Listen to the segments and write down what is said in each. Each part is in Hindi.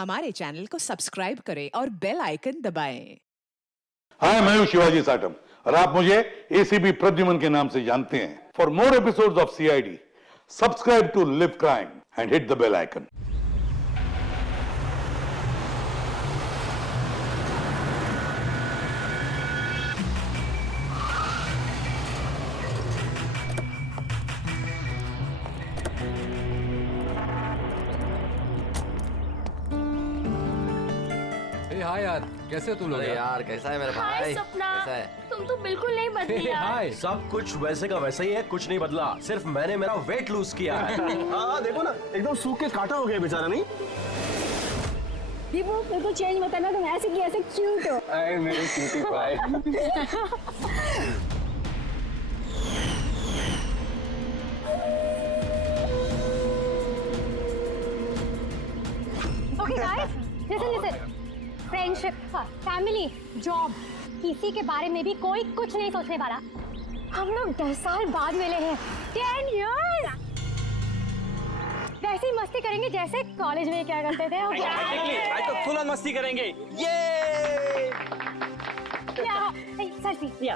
हमारे चैनल को सब्सक्राइब करें और बेल आइकन दबाएं। हाय, मैं हूं शिवाजी साटम और आप मुझे एसीपी प्रद्युमन के नाम से जानते हैं। For more episodes of CID, subscribe to LIV crime and hit the bell icon. Hi यार, कैसे हो तुम लोग? अरे यार कैसा है मेरा हाय भाई? सपना, कैसा है? तुम तो बिल्कुल नहीं बदली यार। हाय। सब कुछ वैसे का वैसा ही है, कुछ नहीं बदला। सिर्फ मैंने मेरा वेट लूज किया है। हाँ देखो ना, एकदम सूख के काटा हो गया बेचारा। नहीं दीपू, मेरे को चेंज मत करना, तुम ऐसे की ऐसे क्यूट हो। अरे मेरे क्यूटी भाई। Okay guys, listen. Friendship, family, job, किसी के बारे में भी कोई कुछ नहीं सोचने वाला। हम लोग 10 साल बाद मिले हैं, 10 years। वैसे ही मस्ती करेंगे जैसे कॉलेज में क्या करते थे। आज तो फुल ऑन मस्ती करेंगे। ये सेल्फी।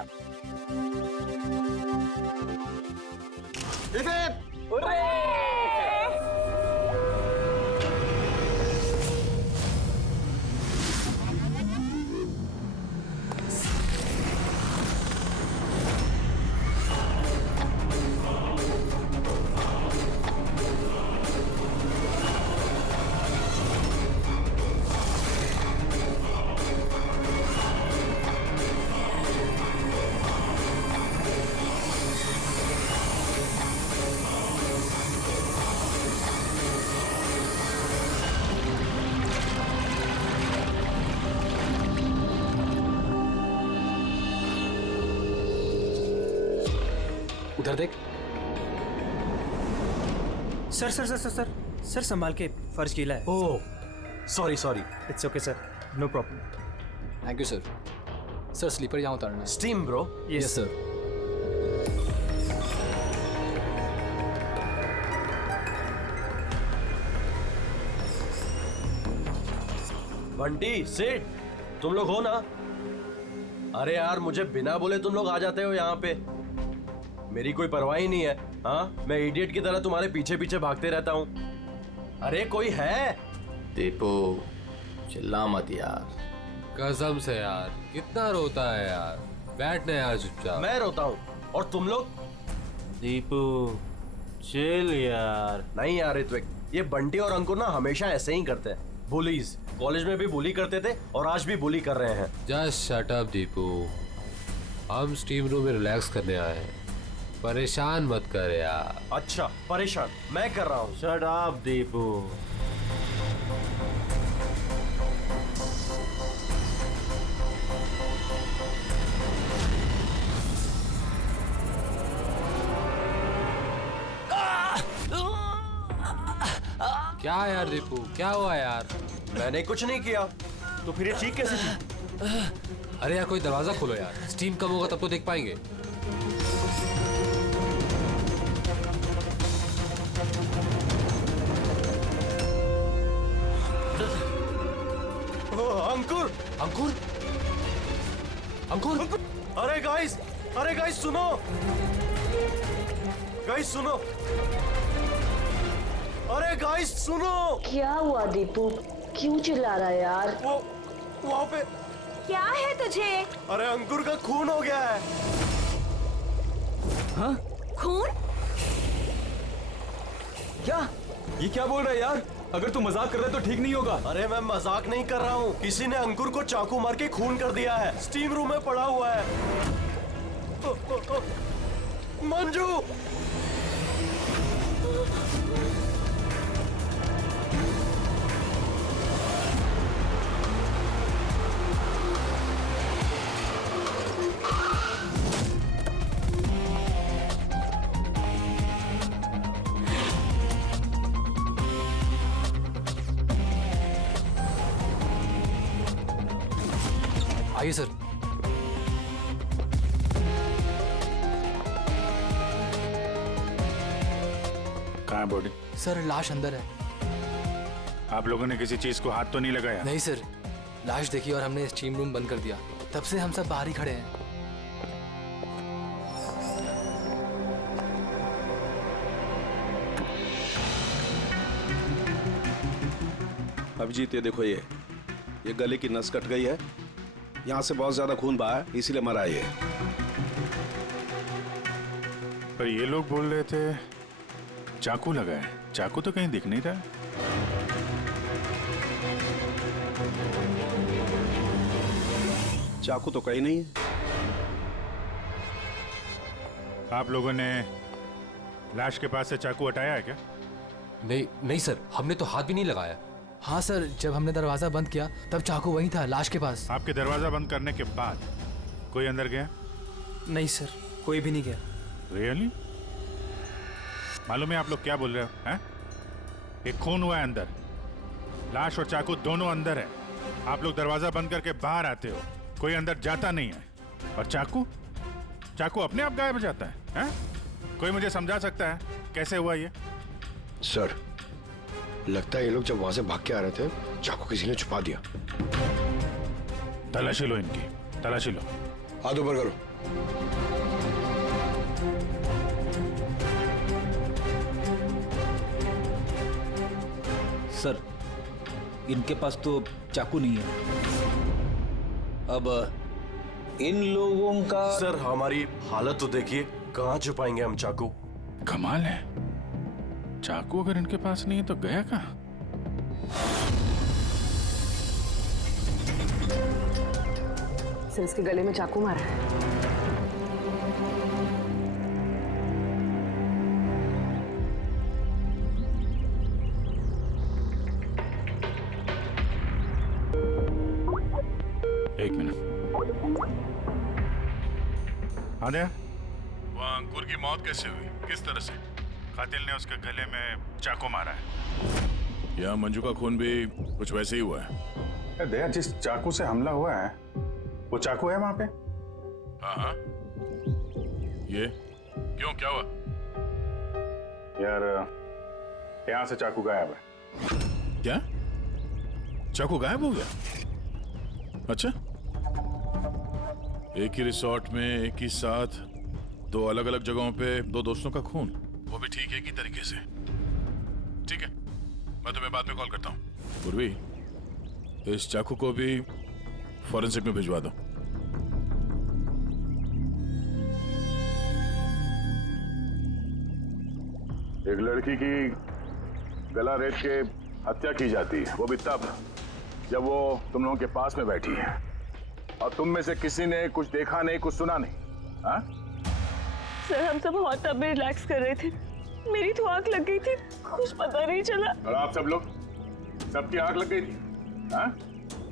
उधर देख। Sir sir sir sir sir sir संभाल के, फर्श गीला है। Oh sorry sorry. It's okay sir, no problem. Thank you sir. Sir slipper यहाँ उतारना है। Steam bro. Yes sir. Bunty sit, तुम लोग हो ना? अरे यार मुझे बिना बोले तुम लोग आ जाते हो यहाँ पे। मेरी कोई परवाह ही नहीं है। हाँ, मैं इडियट की तरह तुम्हारे पीछे पीछे भागते रहता हूँ। अरे कोई है? दीपू चिल्ला मत यार। कसम से यार, कितना रोता है यार। बैठना यार चुपचाप। मैं रोता हूँ और तुम लोग? दीपू चिल यार। नहीं यार ऋत्विक, ये बंटी और अंकुर ना हमेशा ऐसे ही करते हैं। बुलीज, कॉलेज में भी बुली करते थे और आज भी बुली कर रहे हैं। Just shut up Deepu. हम स्टीम रूम में रिलैक्स करने आए हैं, परेशान मत कर यार। अच्छा परेशान मैं कर रहा हूँ। Shut up Deepu. क्या यार दीपू, क्या हुआ यार? मैंने कुछ नहीं किया। तो फिर ये चीख कैसे थी? अरे यार कोई दरवाजा खोलो यार, स्टीम कम होगा तब तो देख पाएंगे। अंकुर अंकुर अंकुर अरे गाइस सुनो। गाइस सुनो। अरे गाइस सुनो। क्या हुआ दीपू, क्यों चिल्ला रहा है यार? वो वहाँ पे। क्या है तुझे? अरे अंकुर का खून हो गया है। खून? क्या? ये क्या बोल रहा है यार? अगर तू मजाक कर रहा है तो ठीक नहीं होगा। अरे मैं मजाक नहीं कर रहा हूँ। किसी ने अंकुर को चाकू मार के खून कर दिया है। स्टीम रूम में पड़ा हुआ है। मंजू। आइए सर। कहाँ है बॉडी? सर लाश अंदर है। आप लोगों ने किसी चीज को हाथ तो नहीं लगाया? नहीं सर, लाश देखी और हमने स्टीम रूम बंद कर दिया। तब से हम सब बाहर ही खड़े हैं। अभिजीत ये देखो, ये गले की नस कट गई है, यहाँ से बहुत ज्यादा खून बहा है, इसीलिए मरा ये। पर ये लोग बोल रहे थे चाकू लगा है। चाकू तो कहीं दिख नहीं रहा। चाकू तो कहीं नहीं है। आप लोगों ने लाश के पास से चाकू हटाया है क्या? नहीं सर, हमने तो हाथ भी नहीं लगाया। हाँ सर, जब हमने दरवाजा बंद किया तब चाकू वहीं था, लाश के पास। आपके दरवाजा बंद करने के बाद कोई अंदर गया? नहीं सर, कोई भी नहीं गया। रियली? मालूम है आप लोग क्या बोल रहे हो? हैं? एक खून हुआ है अंदर, लाश और चाकू दोनों अंदर है। आप लोग दरवाजा बंद करके बाहर आते हो, कोई अंदर जाता नहीं है। और चाकू अपने आप गायब हो जाता है, हैं? कोई मुझे समझा सकता है कैसे हुआ ये? सर, लगता है ये लोग जब वहां से भाग के आ रहे थे, चाकू किसी ने छुपा दिया। तलाशी लो इनकी, तलाशी लो। हाथ ऊपर करो। सर, इनके पास तो चाकू नहीं है। अब इन लोगों का। सर हमारी हालत तो देखिए, कहाँ छुपाएंगे हम चाकू? कमाल है, चाकू अगर इनके पास नहीं है तो गया कहाँ? सर, इसके गले में चाकू मारा है। एक मिनट। आदे, वो अंकुर की मौत कैसे हुई? किस तरह से? कातिल ने उसके गले में चाकू मारा है। यहाँ मंजू का खून भी कुछ वैसे ही हुआ है। दया, जिस चाकू से हमला हुआ है वो चाकू है वहां पे? हाँ। ये क्यों, क्या हुआ? यार, यहाँ से चाकू गायब है। क्या? चाकू गायब हो गया? अच्छा, एक ही रिसोर्ट में एक ही साथ दो अलग अलग जगहों पे दो दोस्तों का खून, वो भी ठीक एक ही तरीके से। ठीक है, मैं तुम्हें बाद में कॉल करता हूँ। पूर्वी, इस चाकू को भी फॉरेंसिक में भिजवा दो। एक लड़की की गला रेत के हत्या की जाती है, वो भी तब जब वो तुम लोगों के पास में बैठी है और तुम में से किसी ने कुछ देखा नहीं, कुछ सुना नहीं। हाँ? सर, हम सब होटल में रिलैक्स कर रहे थे, मेरी तो आंख लग गई थी, कुछ पता नहीं चला। और आप सब लोग, सबकी आंख लग गई थी? हाँ?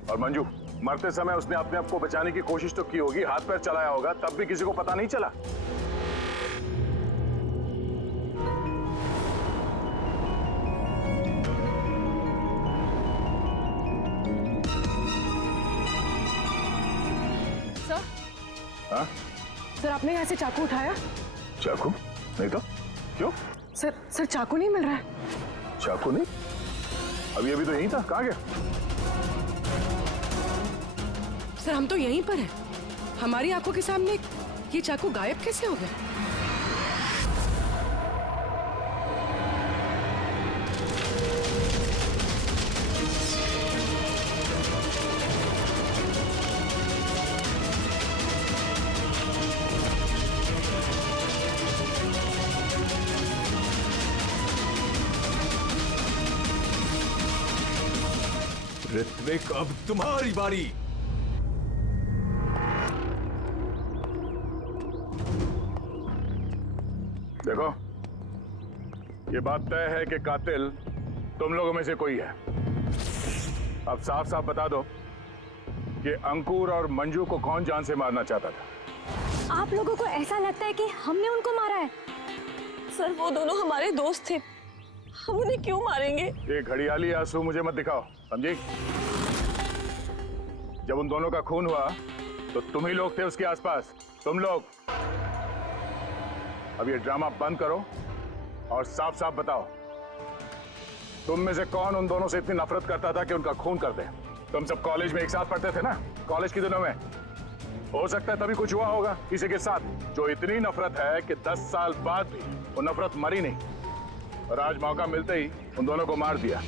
और मंजू, मरते समय उसने अपने आप को बचाने की कोशिश तो की होगी, हाथ पैर चलाया होगा, तब भी किसी को पता नहीं चला। हाँ? सर, आपने यहाँ से चाकू उठाया? चाकू नहीं तो क्यों? सर चाकू नहीं मिल रहा है। चाकू नहीं? अभी तो यहीं था, कहाँ गया? सर, हम तो यहीं पर हैं, हमारी आंखों के सामने ये चाकू गायब कैसे हो गया? ऋत्विक, अब तुम्हारी बारी। देखो, ये बात तय है कि कातिल तुम लोगों में से कोई है। अब साफ साफ बता दो कि अंकुर और मंजू को कौन जान से मारना चाहता था। आप लोगों को ऐसा लगता है कि हमने उनको मारा है? सर, वो दोनों हमारे दोस्त थे, हम उन्हें क्यों मारेंगे? ये घड़ियाली आंसू मुझे मत दिखाओ, समझी? जब उन दोनों का खून हुआ तो तुम ही लोग थे उसके आसपास, तुम लोग। अब ये ड्रामा बंद करो और साफ साफ बताओ तुम में से कौन उन दोनों से इतनी नफरत करता था कि उनका खून कर दे? तुम सब कॉलेज में एक साथ पढ़ते थे ना, कॉलेज के दिनों में। हो सकता है तभी कुछ हुआ होगा किसी के साथ, जो इतनी नफरत है कि 10 साल बाद भी वो नफरत मरी नहीं, और आज मौका मिलते ही उन दोनों को मार दिया।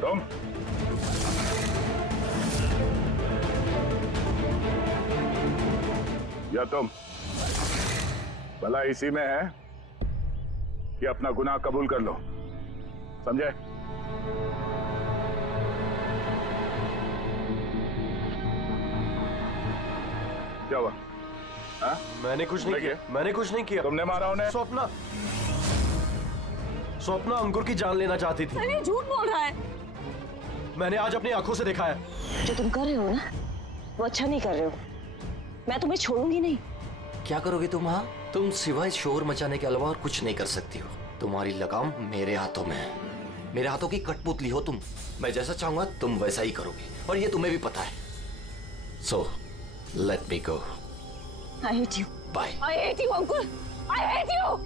तुम या तुम, भला इसी में है कि अपना गुनाह कबूल कर लो, समझे? क्या हुआ? हाँ? मैंने कुछ नहीं किया, मैंने कुछ नहीं किया। तुमने मारा उन्हें? स्वप्ना, स्वप्ना अंकुर की जान लेना चाहती थी। अरे झूठ बोल रहा है। मैंने आज अपनी आंखों से देखा है। जो तुम कर रहे हो ना, वो अच्छा नहीं कर रहे हो। मैं तुम्हें छोड़ूंगी नहीं। क्या करोगी तुम? हाँ, तुम सिवाय शोर मचाने के अलावा और कुछ नहीं कर सकती हो। तुम्हारी लगाम मेरे हाथों में है। मेरे हाथों की कठपुतली हो तुम। मैं जैसा चाहूंगा तुम वैसा ही करोगे, और ये तुम्हें भी पता है। So let me go. I hate you. Bye. I hate you Ankur, I hate you.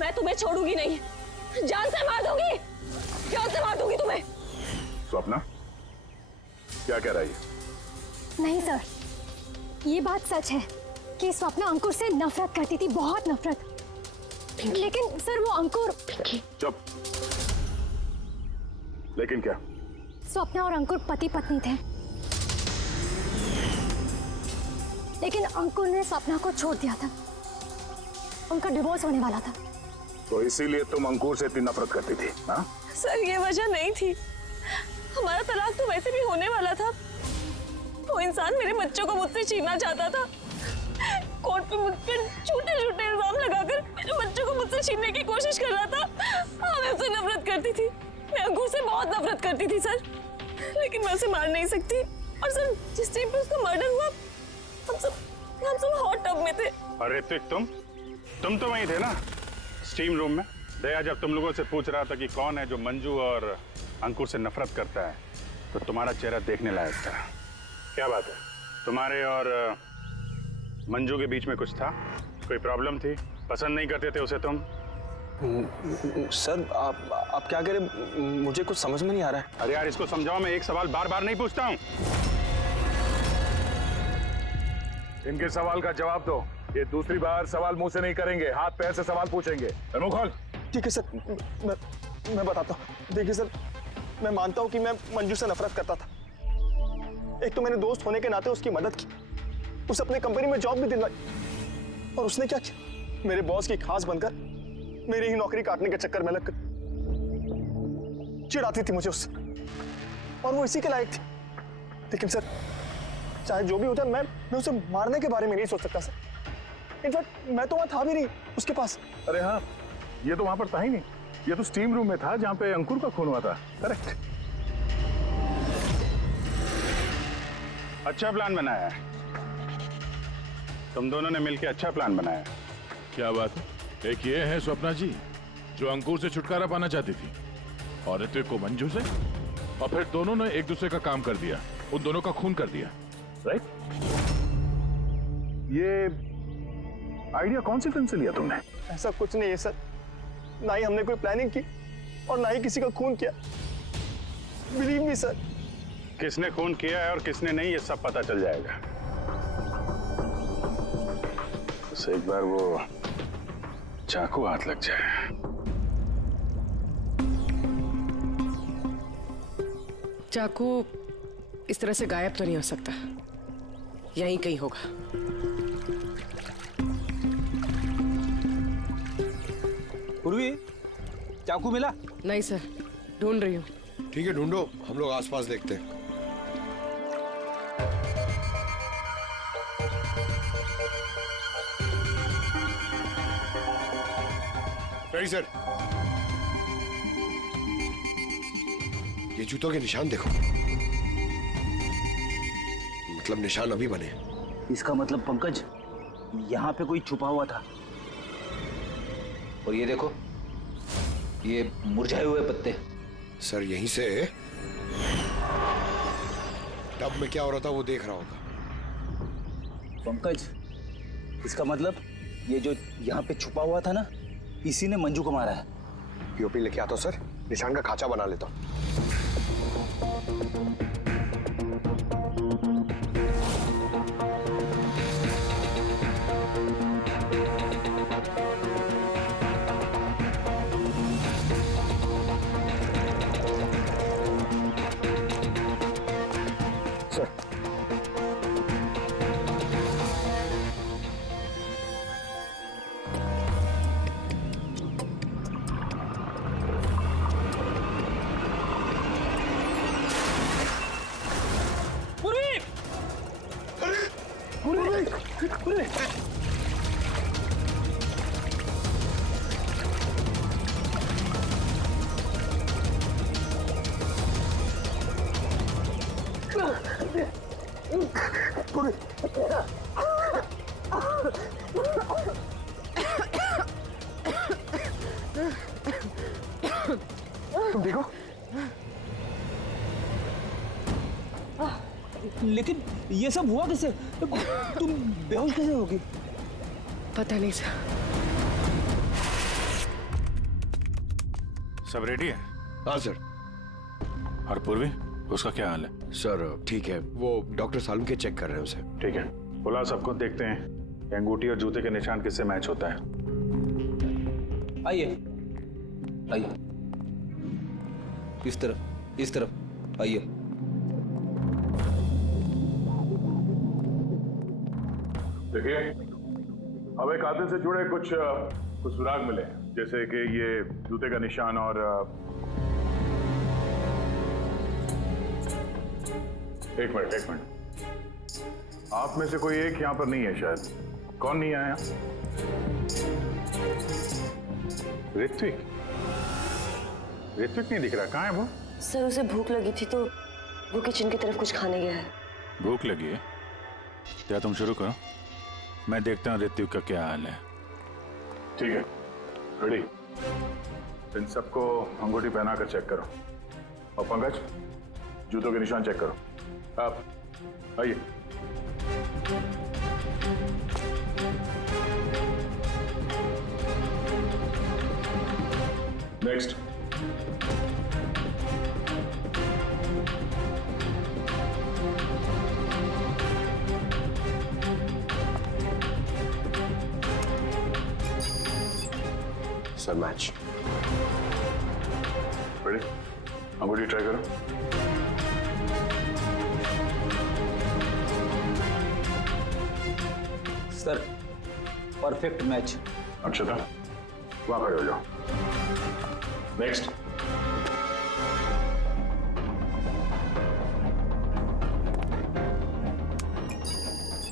मैं तुम्हें छोड़ूंगी नहीं, जान से मार दूंगी, जान से मार दूंगी तुम्हें। स्वप्ना, क्या कह रही है? नहीं सर, ये बात सच है कि स्वप्ना अंकुर से नफरत करती थी, बहुत नफरत। लेकिन सर वो अंकुर। चुप। लेकिन क्या? स्वप्ना और अंकुर पति पत्नी थे, लेकिन अंकुर ने स्वप्ना को छोड़ दिया था। उनका डिवोर्स होने वाला था। तो इसीलिए तुम अंकुर से इतनी नफरत करती थी? हाँ? सर ये वजह नहीं थी, हमारा तलाक तो वैसे भी होने वाला था। वो इंसान मेरे बच्चों को मुझसे छीनना चाहता था। कोर्ट पे मुझ पर झूठे झूठे इल्जाम लगाकर मेरे बच्चों को मुझसे छीनने की कोशिश कर रहा था। हाँ, मैं उससे नफरत करती थी, मैं अंकुर से बहुत नफरत करती थी सर, लेकिन मैं उसे मार नहीं सकती। और सर जिस टाइम पे उसका मर्डर हुआ, हम सब हॉट टब में थे। और ऋत्विक, तुम तो वहीं थे ना, स्टीम रूम में। दया जब तुम लोगों से पूछ रहा था कि कौन है जो मंजू और अंकुर से नफरत करता है, तो तुम्हारा चेहरा देखने लायक था। क्या बात है, तुम्हारे और मंजू के बीच में कुछ था? कोई प्रॉब्लम थी? पसंद नहीं करते थे उसे तुम? सर आप क्या कह रहे, मुझे कुछ समझ में नहीं आ रहा है। अरे यार, इसको समझाओ, मैं एक सवाल बार बार नहीं पूछता हूँ। इनके सवाल का जवाब दो। ये दूसरी बार सवाल मुंह से नहीं करेंगे, हाथ पैर से सवाल पूछेंगे। मुंह खोल। ठीक है सर, मैं बताता हूँ। देखिए सर, मैं मानता हूँ कि मैं मंजू से नफरत करता था। एक तो मैंने दोस्त होने के नाते उसकी मदद की, उसे अपने कंपनी में जॉब भी दिलवाई, और उसने क्या किया, मेरे बॉस की खास बनकर मेरी ही नौकरी काटने के चक्कर में लगकर चिढ़ाती थी मुझे उससे, और वो इसी के लायक थी। लेकिन सर, चाहे जो भी होता, मैं उसे मारने के बारे में नहीं सोच सकता सर। इनफैक्ट मैं तो वहां था भी नहीं उसके पास। अरे हाँ, ये तो वहां पर था ही नहीं, ये तो स्टीम रूम में था जहां पे अंकुर का खून हुआ था। करेक्ट। अच्छा प्लान बनाया है तुम दोनों ने मिलकर, अच्छा प्लान बनाया है। क्या बात है? एक ये है स्वप्ना जी जो अंकुर से छुटकारा पाना चाहती थी, और ऋत्विक को मंजू से, और फिर दोनों ने एक दूसरे का काम कर दिया, उन दोनों का खून कर दिया। राइट? ये आइडिया कौन सी फिल्म से लिया तुमने? ऐसा कुछ नहीं है सर, ना ही हमने कोई प्लानिंग की और ना ही किसी का खून किया। Believe me sir. किसने खून किया है और किसने नहीं, ये सब पता चल जाएगा। बस एक बार वो चाकू हाथ लग जाए। चाकू इस तरह से गायब तो नहीं हो सकता, यहीं कहीं होगा। पूर्वी, चाकू मिला? नहीं सर, ढूंढ रही हूँ। ठीक है, ढूंढो, हम लोग आसपास देखते हैं। Ready sir. ये जूतों के निशान देखो, मतलब निशान अभी बने। इसका मतलब पंकज, यहाँ पे कोई छुपा हुआ था। और ये देखो, ये मुरझाए हुए पत्ते। सर यहीं से टब में क्या हो रहा था वो देख रहा होगा। पंकज, इसका मतलब ये जो यहाँ पे छुपा हुआ था ना, इसी ने मंजू को मारा है। पीओपी लेके आता हूँ सर, निशान का खांचा बना लेता हूँ। तुम देखो, लेकिन ये सब हुआ कैसे? तुम बेहोश कैसे होगी? पता नहीं सर। सब रेडी है? हाँ सर। और पूर्वी, उसका क्या हाल है? सर ठीक है, वो डॉक्टर सालम के चेक कर रहे हैं उसे। ठीक है, बुला सबको, देखते हैं अंगूठी और जूते के निशान किससे मैच होता है। आइए आइए, इस तरफ आइए। देखिए, हमें कातिल से जुड़े कुछ सुराग मिले हैं, जैसे कि ये जूते का निशान और एक मिनट, आप में से कोई एक यहाँ पर नहीं है शायद। कौन नहीं आया? ऋत्विक नहीं दिख रहा, कहाँ है वो? सर उसे भूख लगी थी तो वो किचन की तरफ कुछ खाने गया है। भूख लगी है? क्या तुम शुरू करो, मैं देखता हूँ ऋत्विक का क्या हाल है। ठीक है, रेडी। इन सबको अंगूठी पहनाकर चेक करो, और पंकज जूतों के निशान चेक करो। आप आइए। नेक्स्ट। Sir match. रेडी? अंगूठी ट्राई करो। Sir perfect match. अक्षता, वहां खड़े हो जाओ। नेक्स्ट।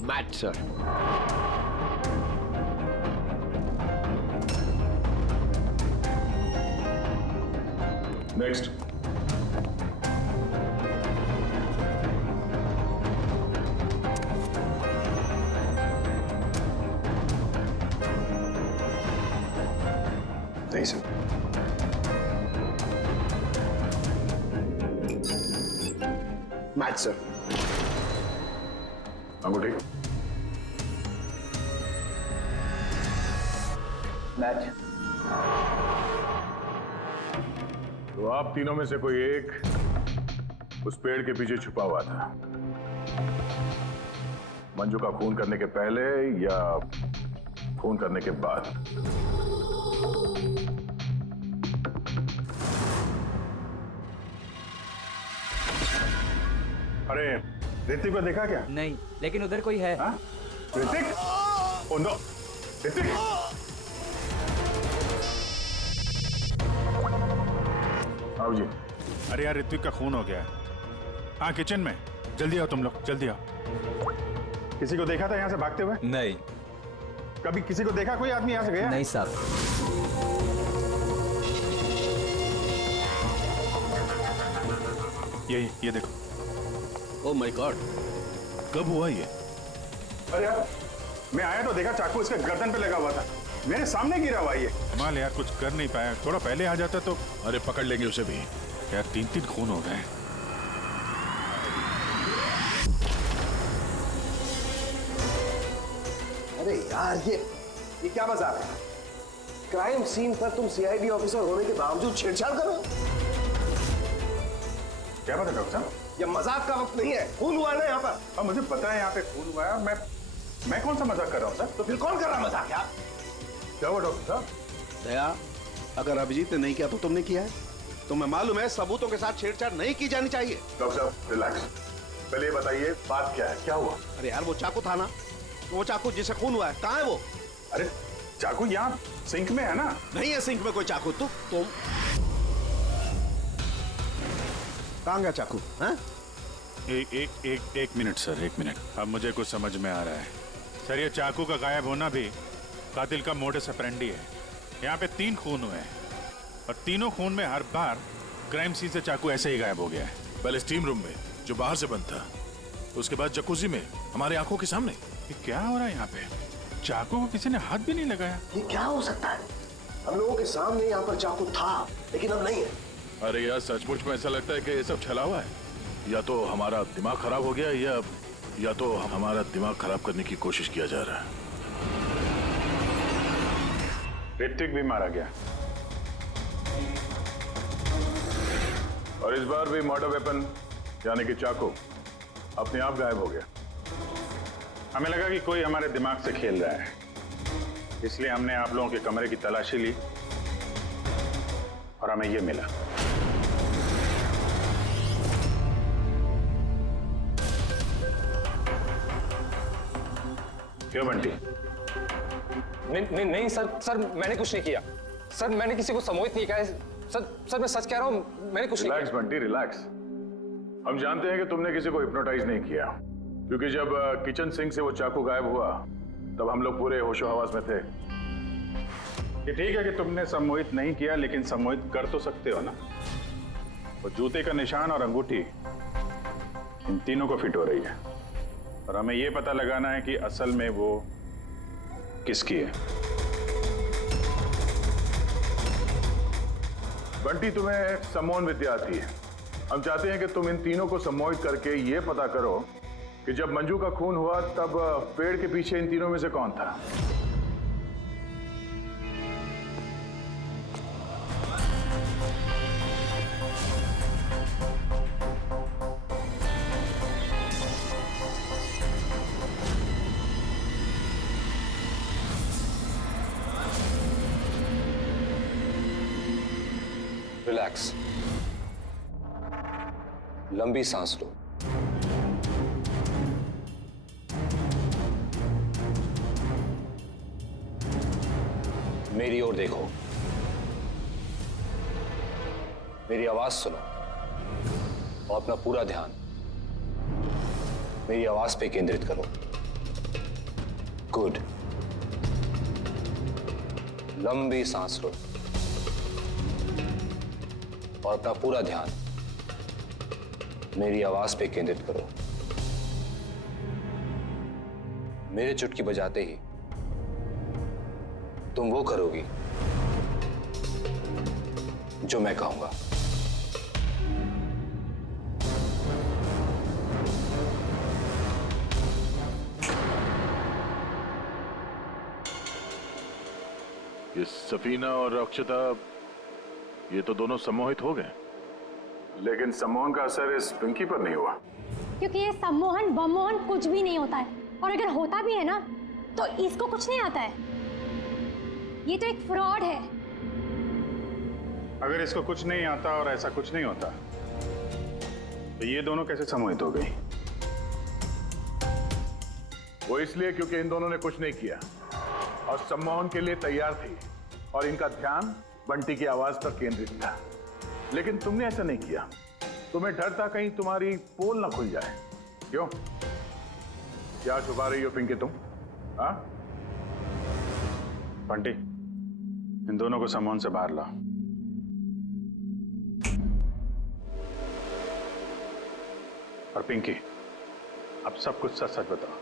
Match sir. नेक्स्ट। नहीं सर। Match sir. अंगूठी। मैच। तो आप तीनों में से कोई एक उस पेड़ के पीछे छुपा हुआ था, मंजू का खून करने के पहले या खून करने के बाद? अरे ऋतिक को देखा क्या? नहीं, लेकिन उधर कोई है। ऋतिक? Oh no, Hrithik! आओ जी। अरे यार, ऋत्विक का खून हो गया है। हाँ, किचन में। जल्दी आओ तुम लोग, जल्दी आओ। किसी को देखा था यहाँ से भागते हुए? नहीं। कभी किसी को देखा कोई आदमी यहाँ से गया? नहीं साहब। ये देखो। ओह माय गॉड, कब हुआ ये? अरे यार, मैं आया तो देखा चाकू इसके गर्दन पे लगा हुआ था, मेरे सामने गिरा हुआ ये। माल यार, कुछ कर नहीं पाया, थोड़ा पहले आ जाता तो। अरे पकड़ लेंगे उसे भी। यार 3-3 खून हो गए। अरे यार, ये क्या मजाक है? क्राइम सीन पर तुम सीआईडी ऑफिसर होने के बावजूद छेड़छाड़ कर रहे हो? क्या बात है डॉक्टर साहब? ये मजाक का वक्त नहीं है। खून हुआ है ना यहाँ पर। अब मुझे पता है यहाँ पे खून हुआ है और मैं कौन सा मजाक कर रहा हूँ सर? तो फिर कौन कर रहा मजाक यार? क्या हुआ डॉक्टर साहब? दया, अगर अभिजीत ने नहीं किया तो तुमने किया है। तुम्हें मालूम है सबूतों के साथ छेड़छाड़ नहीं की जानी चाहिए। डॉक्टर साहब रिलैक्स, पहले ये बताइए बात क्या है, क्या हुआ? अरे यार वो चाकू था ना, वो चाकू जिससे खून हुआ है, कहाँ है वो? अरे चाकू यहाँ सिंक में है ना? नहीं है सिंक में कोई चाकू। तुम कहाँ गया चाकू? हाँ? एक मिनट सर, एक मिनट। अब मुझे कुछ समझ में आ रहा है सर। ये चाकू का गायब होना भी कातिल का मोडस ऑपरेंडी है। यहाँ पे 3 खून हुए हैं और तीनों खून में हर बार क्राइम सीन से चाकू ऐसे ही गायब हो गया है। पहले स्टीम रूम में जो बाहर से बंद था, उसके बाद जकूजी में हमारे आंखों के सामने। ये क्या हो रहा है यहाँ पे? चाकू को किसी ने हाथ भी नहीं लगाया। ये क्या हो सकता है? हम लोगों के सामने यहाँ पर चाकू था लेकिन अब नहीं है। अरे यार सचमुच में ऐसा लगता है कि ये सब छलावा है। या तो हमारा दिमाग खराब हो गया या तो हमारा दिमाग खराब करने की कोशिश किया जा रहा है। ऋतिक भी मारा गया और इस बार भी मर्डर वेपन यानी कि चाकू अपने आप गायब हो गया। हमें लगा कि कोई हमारे दिमाग से खेल रहा है, इसलिए हमने आप लोगों के कमरे की तलाशी ली और हमें ये मिला। क्यों बंटी? नहीं सर मैंने कुछ नहीं किया। सर मैंने किसी को सम्मोहित नहीं किया। सर मैं सच कह रहा हूँ, मैंने कुछ नहीं किया। Relax Bunty relax. हम जानते हैं कि तुमने किसी को हिप्नोटाइज नहीं किया, क्योंकि जब किचन सिंक से वो चाकू गायब हुआ तब हम लोग पूरे होशो हवास में थे। ये ठीक है कि तुमने सम्मोहित नहीं किया, लेकिन सम्मोहित कर तो सकते हो ना। वो जूते का निशान और अंगूठी इन तीनों को फिट हो रही है और हमें ये पता लगाना है कि असल में वो किसकी है। बंटी तुम्हें सम्मोहन विद्या आती है। हम चाहते हैं कि तुम इन तीनों को सम्मोहित करके ये पता करो कि जब मंजू का खून हुआ तब पेड़ के पीछे इन तीनों में से कौन था। रिलैक्स, लंबी सांस लो। मेरी ओर देखो, मेरी आवाज सुनो और अपना पूरा ध्यान मेरी आवाज पे केंद्रित करो। गुड। लंबी सांस लो और अपना पूरा ध्यान मेरी आवाज पे केंद्रित करो। मेरे चुटकी बजाते ही तुम वो करोगी जो मैं कहूंगा। ये सफीना और अक्षता, ये तो दोनों सम्मोहित हो गए, लेकिन सम्मोहन का असर इस पिंकी पर नहीं हुआ। क्योंकि ये सम्मोहन बमोहन कुछ भी नहीं होता है, और अगर होता भी है ना तो इसको कुछ नहीं आता है। ये तो एक फ्रॉड है। अगर इसको कुछ नहीं आता और ऐसा कुछ नहीं होता तो ये दोनों कैसे सम्मोहित हो गई? वो इसलिए क्योंकि इन दोनों ने कुछ नहीं किया और सम्मोहन के लिए तैयार थी और इनका ध्यान बंटी की आवाज पर केंद्रित था। लेकिन तुमने ऐसा नहीं किया। तुम्हें डर था कहीं तुम्हारी पोल ना खुल जाए। क्यों? क्या छुपा रही हो पिंकी तुम? हाँ बंटी, इन दोनों को सम्मोहन से बाहर लाओ। और पिंकी, अब सब कुछ सच सच बताओ।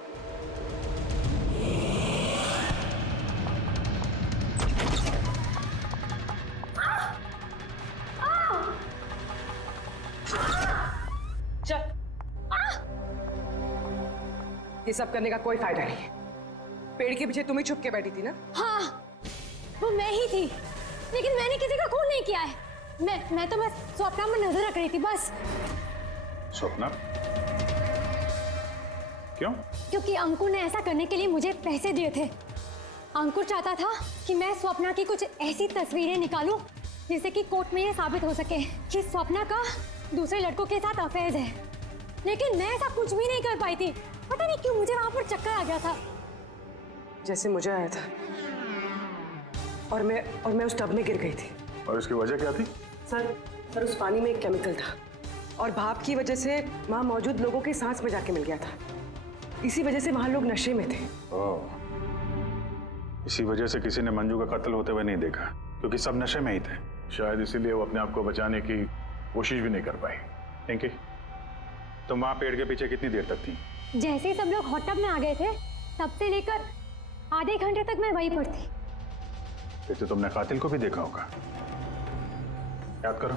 चल, ये सब करने का कोई फायदा नहीं है। पेड़ के पीछे तुम ही छुप के बैठी थी ना? हाँ वो मैं ही थी, लेकिन मैंने किसी का खून नहीं किया है। मैं तो बस स्वप्ना में नजर रख रही थी बस। स्वप्ना? क्यों? क्योंकि अंकुर ने ऐसा करने के लिए मुझे पैसे दिए थे। अंकुर चाहता था कि मैं स्वप्ना की कुछ ऐसी तस्वीरें निकालूं जिससे कि कोर्ट में ये साबित हो सके कि स्वप्ना का दूसरे लड़कों के साथ अफेयर है। लेकिन मैं ऐसा कुछ भी नहीं कर पाई थी। पता नहीं क्यों मुझे वहां पर चक्कर आ गया था, जैसे मुझे आया था। और मैं उस टब में गिर गई थी। और इसकी वजह क्या थी? सर उस पानी में एक केमिकल था और भाप की वजह से वहां मौजूद लोगों की सांस में जाके मिल गया था। इसी वजह से वहां लोग नशे में थे। इसी वजह से किसी ने मंजू का कत्ल होते हुए नहीं देखा, क्योंकि सब नशे में ही थे। शायद इसीलिए वो अपने आप को बचाने की कोशिश भी नहीं कर पाई। पिंकी, तुम वहां पेड़ के पीछे कितनी देर तक थी? जैसे ही सब लोग हॉट टब में आ गए थे तब से लेकर आधे घंटे तक मैं वहीं पर थी। फिर तो तुमने कातिल को भी देखा होगा। याद करो।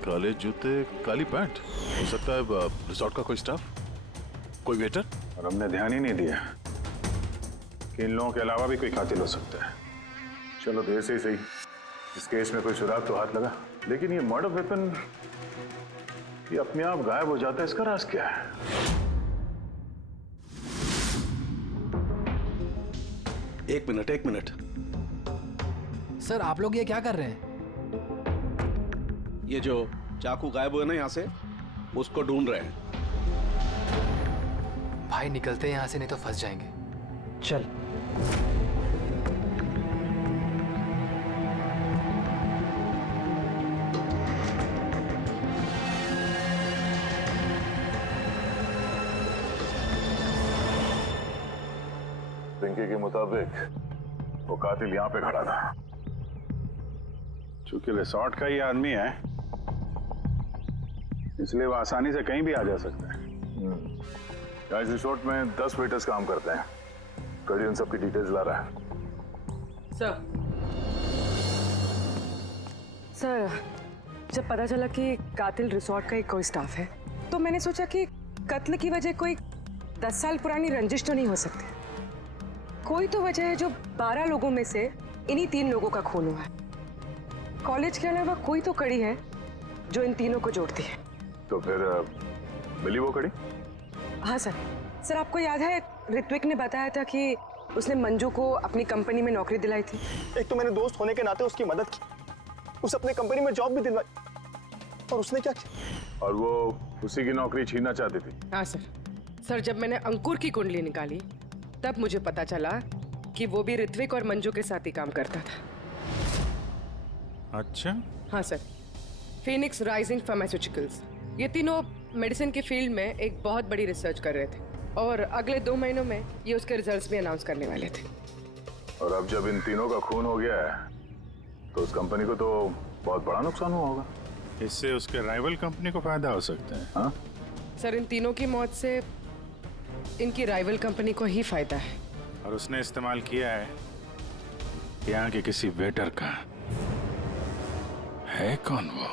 काले जूते, काली पैंट। हो सकता है रिसोर्ट का कोई स्टाफ, कोई वेटर। और हमने ध्यान ही नहीं दिया कि इन लोगों के अलावा भी कोई कातिल हो सकता है। चलो देर से ही सही, इस केस में कोई सुराग तो हाथ लगा। लेकिन ये मर्डर वेपन ये अपने आप गायब हो जाता है, इसका राज क्या है? एक मिनट। सर आप लोग ये क्या कर रहे हैं? ये जो चाकू गायब हुआ ना यहाँ से, उसको ढूंढ रहे हैं। भाई निकलते हैं यहाँ से, नहीं तो फंस जाएंगे। चल। पिंकी के मुताबिक वो कातिल यहाँ पे खड़ा था। चूंकि रिसोर्ट का ही आदमी है, इसलिए वो आसानी से कहीं भी आ जा सकता है। इस रिसोर्ट में 10 वेटर्स काम करते हैं। कड़ी उन सब की डिटेल्स ला रहा है। सर जब पता चला कि कातिल रिसोर्ट का ही कोई स्टाफ है, तो मैंने सोचा कि कत्ल की वजह कोई 10 साल पुरानी रंजिश तो नहीं हो सकती। कोई तो वजह है जो 12 लोगों में से इन्हीं 3 लोगों का खून हुआ है। कॉलेज के अलावा कोई तो कड़ी है जो इन तीनों को जोड़ती है। तो फिर मिली वो कड़ी? हाँ सर आपको याद है ऋत्विक ने बताया था कि उसने मंजू को अपनी कंपनी में नौकरी दिलाई थी। एक तो मैंने दोस्त होने के नाते उसकी मदद की, उसे अपने कंपनी में जॉब भी दिलवाई, और उसने क्या किया? और वो उसी की नौकरी छीनना चाहती थी। हाँ सर जब मैंने अंकुर की कुंडली निकाली तब मुझे पता चला कि वो भी ऋत्विक और मंजू के साथ ही काम करता था। अच्छा। हाँ सर, फिनिक्स राइजिंग फार्मास्यूटिकल्स, ये तीनों मेडिसिन की फील्ड में एक बहुत बड़ी रिसर्च कर रहे थे और अगले 2 महीनों में ये उसके रिजल्ट्स भी अनाउंस करने वाले थे। और अब जब इन तीनों का खून हो गया है तो उस कंपनी को तो बहुत बड़ा नुकसान हुआ होगा। इससे उसके राइवल कंपनी को फायदा हो सकता है। हाँ सर इन तीनों की मौत से इनकी राइवल कंपनी को ही फायदा है। और उसने इस्तेमाल किया है यहाँ के किसी वेटर का। है कौन वो?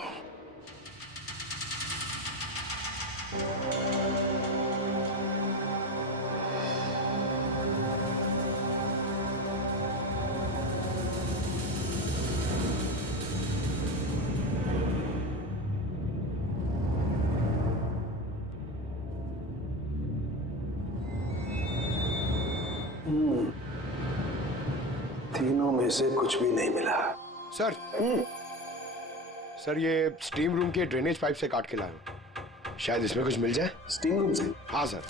तीनों में से कुछ भी नहीं मिला। सर ये स्टीम रूम के ड्रेनेज पाइप से काट के लाया हूं। शायद इसमें कुछ मिल जाए। स्टीम रूम से? हाँ सर।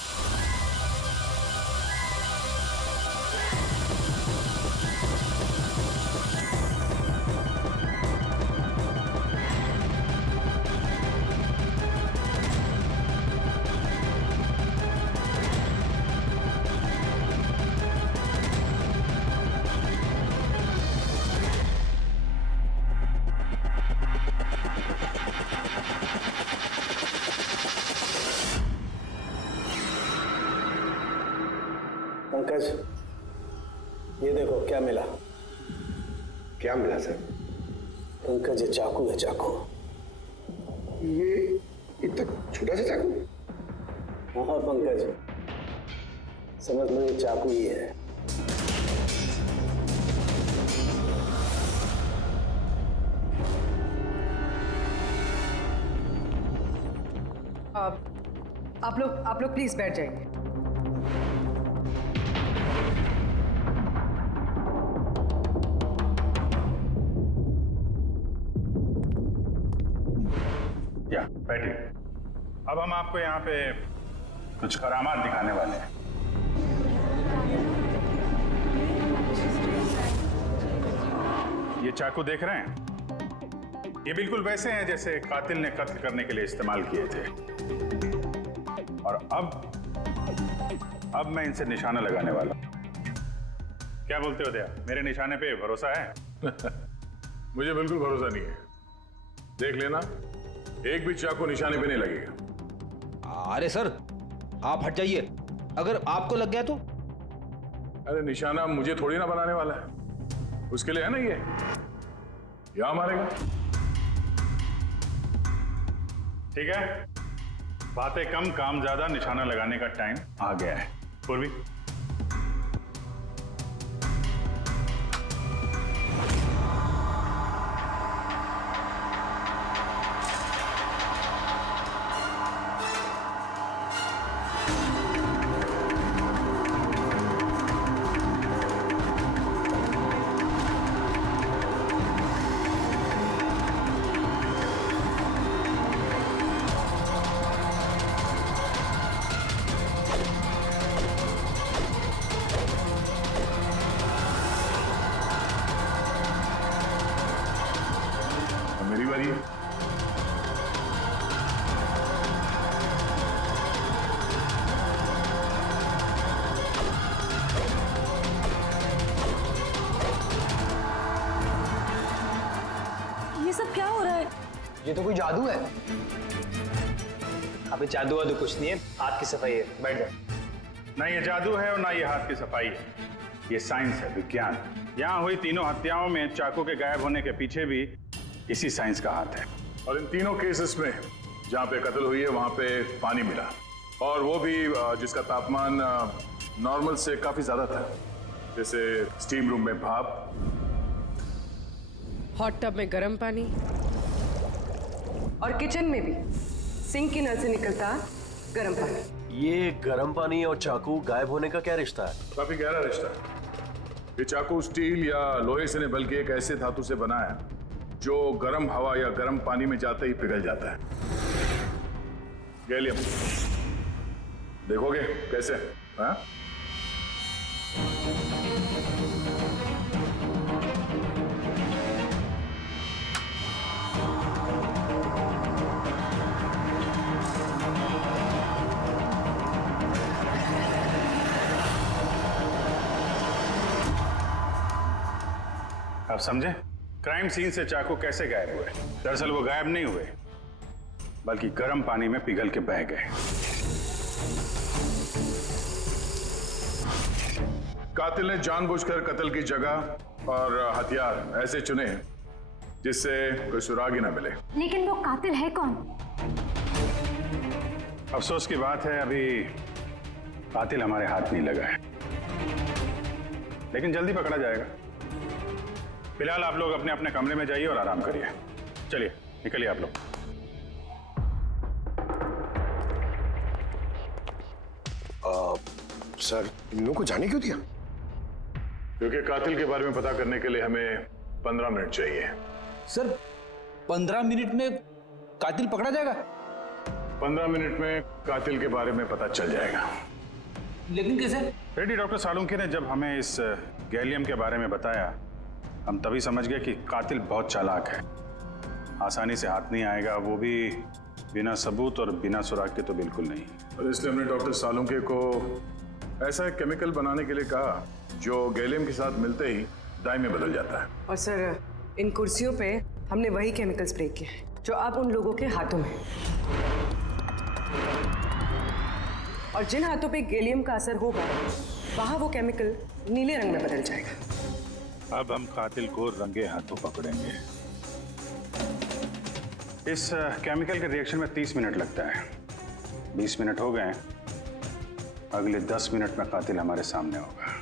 पंकज, ये देखो क्या मिला। क्या मिला सर? पंकज, ये चाकू है, चाकू। ये इतना छोटा सा चाकू? हाँ पंकज, समझ लो ये चाकू ही है। आप लोग प्लीज बैठ जाइए। या बैठिए। अब हम आपको यहाँ पे कुछ करामात दिखाने वाले हैं। ये चाकू देख रहे हैं? ये बिल्कुल वैसे हैं जैसे कातिल ने कत्ल करने के लिए इस्तेमाल किए थे। और अब मैं इनसे निशाना लगाने वाला हूं। क्या बोलते हो दया, मेरे निशाने पे भरोसा है? मुझे बिल्कुल भरोसा नहीं है। देख लेना, एक भी चाकू निशाने पे नहीं लगेगा। अरे सर, आप हट जाइए, अगर आपको लग गया तो? अरे निशाना मुझे थोड़ी ना बनाने वाला है, उसके लिए है ना ये, यहां मारेगा। ठीक है, बातें कम काम ज्यादा, निशाना लगाने का टाइम आ गया है। पूर्वी, मेरी बारी है। ये सब क्या हो रहा है? ये तो कोई जादू है। अबे जादू वादू कुछ नहीं है, हाथ की सफाई है। बैठ जाओ। ना ये जादू है और ना ये हाथ की सफाई है, ये साइंस है, विज्ञान। यहाँ हुई तीनों हत्याओं में चाकू के गायब होने के पीछे भी इसी साइंस का हाथ है। और इन तीनों केसेस में जहां पे कत्ल हुई है वहां पे पानी मिला, और वो भी जिसका तापमान नॉर्मल से काफी ज्यादा था, जैसे स्टीम रूम में भाप, हॉट टब में गर्म पानी, और किचन में भी सिंक के नल से निकलता गर्म पानी। ये गर्म पानी और चाकू गायब होने का क्या रिश्ता है? काफी गहरा रिश्ता है। ये चाकू स्टील या लोहे से नहीं बल्कि एक ऐसे धातु से बना है जो गर्म हवा या गर्म पानी में जाते ही पिघल जाता है। गैलियम। देखोगे कैसे? हाँ? आप समझे? क्राइम सीन से चाकू कैसे गायब हुए? दरअसल वो गायब नहीं हुए, बल्कि गर्म पानी में पिघल के बह गए। कातिल ने जानबूझकर कत्ल की जगह और हथियार ऐसे चुने जिससे कोई सुराग ही ना मिले। लेकिन वो कातिल है कौन? अफसोस की बात है, अभी कातिल हमारे हाथ नहीं लगा है, लेकिन जल्दी पकड़ा जाएगा। फिलहाल आप लोग अपने अपने कमरे में जाइए और आराम करिए। चलिए निकलिए आप लोग। सर, इन लोगों को जाने क्यों दिया? क्योंकि कातिल के बारे में पता करने के लिए हमें 15 मिनट चाहिए। सर, 15 मिनट में कातिल पकड़ा जाएगा? 15 मिनट में कातिल के बारे में पता चल जाएगा। लेकिन कैसे? रेड्डी डॉक्टर सालुंके ने जब हमें इस गैलियम के बारे में बताया, हम तभी समझ गए कि कातिल बहुत चालाक है, आसानी से हाथ नहीं आएगा, वो भी बिना सबूत और बिना सुराग के तो बिल्कुल नहीं। और इसलिए हमने डॉक्टर सालुंके को ऐसा एक केमिकल बनाने के लिए कहा जो गैलियम के साथ मिलते ही डाई में बदल जाता है। और सर, इन कुर्सियों पे हमने वही केमिकल स्प्रे किया है जो अब उन लोगों के हाथों में है। और जिन हाथों पे गैलियम का असर होगा वहां वो केमिकल नीले रंग में बदल जाएगा। अब हम कातिल को रंगे हाथों पकड़ेंगे। इस केमिकल के रिएक्शन में 30 मिनट लगता है। 20 मिनट हो गए हैं, अगले 10 मिनट में कातिल हमारे सामने होगा।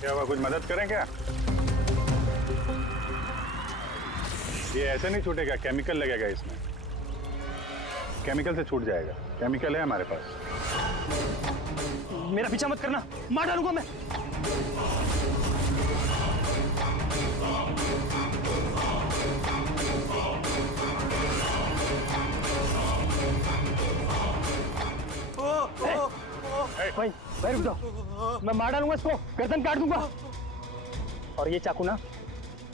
क्या हुआ, कुछ मदद करें क्या? ये ऐसे नहीं छूटेगा, केमिकल लगेगा इसमें। केमिकल से छूट जाएगा, केमिकल है हमारे पास। मेरा पीछा मत करना, मार डालूंगा मैं। भाई रुक जाओ, मैं मार डालूंगा इसको, गर्दन काट दूंगा। और ये चाकू ना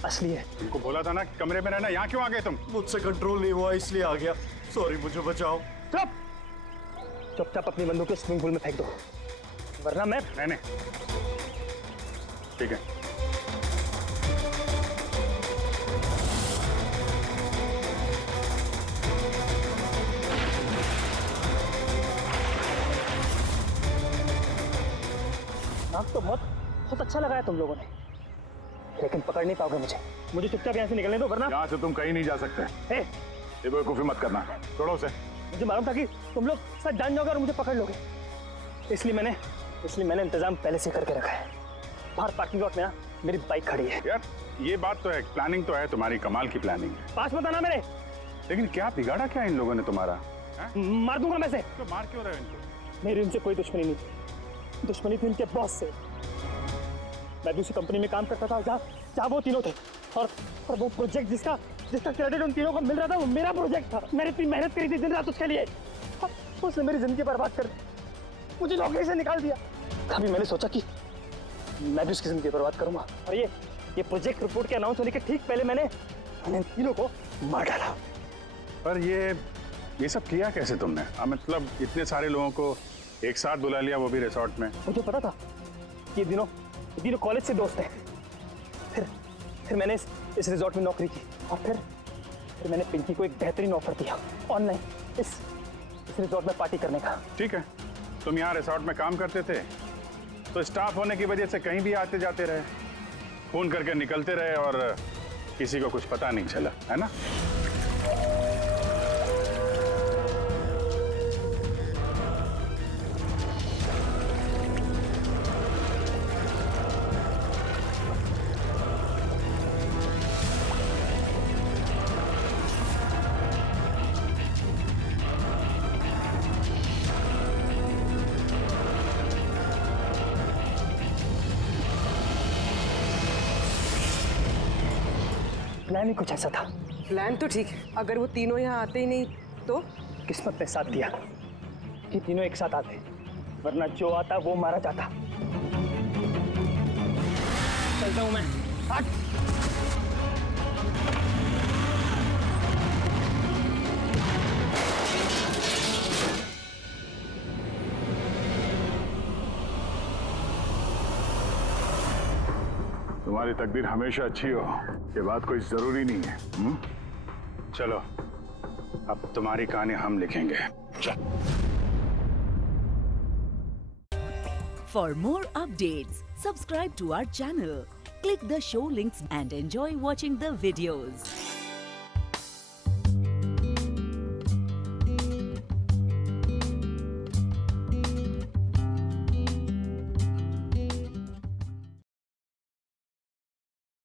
असली है। तुमको बोला था ना कि कमरे में रहना, यहाँ क्यों आ गए तुम? मुझसे कंट्रोल नहीं हुआ इसलिए आ गया। सॉरी, मुझे बचाओ। चुप चुपचाप अपनी बंदूक स्विमिंग पूल में फेंक दो, वरना मैं। नहीं, ठीक है। नाक तो बहुत अच्छा लगाया तुम लोगों ने, लेकिन पकड़ नहीं पाओगे मुझे। मुझे चुपचाप यहाँ से निकलने दो, वरना। यहाँ से तुम कहीं नहीं जा सकते। ये बेवकूफी मत करना, छोड़ो उसे। मुझे मालूम था कि तुम लोग सब जान जाओगे और मुझे पकड़ लोगे, इसलिए मैंने इंतजाम पहले से करके रखा है। बाहर पार्किंग लॉट में ना मेरी बाइक खड़ी है। यार ये बात तो है, प्लानिंग तो है तुम्हारी, कमाल की प्लानिंग है। पास मत आना मेरे। लेकिन क्या बिगाड़ा क्या इन लोगों ने तुम्हारा? मार दूंगा मैं से। तो मार क्यों रहे हो इनको? मेरी उनसे कोई दुश्मनी नहीं थी, दुश्मनी थी उनके बॉस से। मैं भी उसी कंपनी में काम करता था जहाँ वो तीनों थे, और वो प्रोजेक्ट जिसका क्रेडिट उन तीनों को मिल रहा था, वो मेरा प्रोजेक्ट था। मैंने इतनी मेहनत करी थी दिन रात उसके लिए, उसने मेरी जिंदगी बर्बाद कर दी, मुझे नौकरी से निकाल दिया। कभी मैंने सोचा कि मैं भी उसकी जिंदगी बर्बाद करूंगा, और ये प्रोजेक्ट रिपोर्ट के अनाउंस होने के ठीक पहले मैंने इन तीनों को मार डाला। पर ये सब किया कैसे तुमने? मतलब इतने सारे लोगों को एक साथ बुला लिया, वो भी रिसोर्ट में। मुझे पता था कि ये तीनों कॉलेज से दोस्त हैं। फिर मैंने इस रिजॉर्ट में नौकरी की, और फिर मैंने पिंकी को एक बेहतरीन ऑफर दिया ऑनलाइन इस रिजॉर्ट में पार्टी करने का। ठीक है, तुम यहाँ रिसोर्ट में काम करते थे तो स्टाफ होने की वजह से कहीं भी आते जाते रहे, फोन करके निकलते रहे, और किसी को कुछ पता नहीं चला, है ना? प्लान ही कुछ ऐसा था। प्लान तो ठीक है, अगर वो तीनों यहाँ आते ही नहीं तो? किस्मत ने साथ दिया कि तीनों एक साथ आते, वरना जो आता वो मारा जाता। चलता हूं मैं। हट। तुम्हारी तकदीर हमेशा अच्छी हो, ये बात कोई जरूरी नहीं है। चलो अब तुम्हारी कहानी हम लिखेंगे। For more updates, subscribe to our channel, click the show links and enjoy watching the videos.